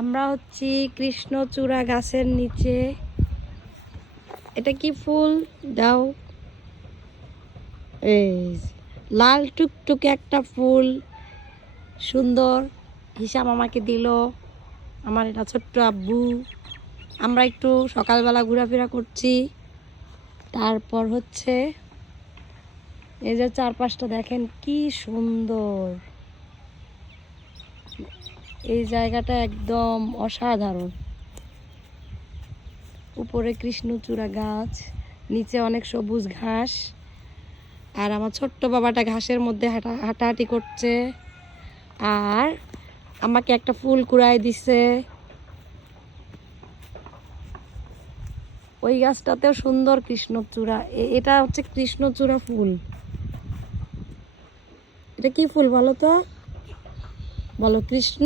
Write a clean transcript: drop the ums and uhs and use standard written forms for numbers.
আমরা হচ্ছি কৃষ্ণচূড়া গাছের নিচে। এটা কি ফুল দাও? এই লাল টুকটুকে একটা ফুল, সুন্দর। হিসাব আমাকে দিল আমার এটা ছোট্ট আব্বু। আমরা একটু সকালবেলা ঘোরাফেরা করছি। তারপর হচ্ছে এই যে চারপাশটা দেখেন কি সুন্দর। এই জায়গাটা একদম অসাধারণ। উপরে কৃষ্ণচূড়া গাছ, নিচে অনেক সবুজ ঘাস, আর আমার ছোট্ট বাবাটা ঘাসের মধ্যে হাঁটাহাঁটি করছে, আর আমাকে একটা ফুল কুড়াই দিছে। ওই গাছটাতেও সুন্দর কৃষ্ণচূড়া। এটা হচ্ছে কৃষ্ণচূড়া ফুল। এটা কি ফুল বলো তো? বলো কৃষ্ণ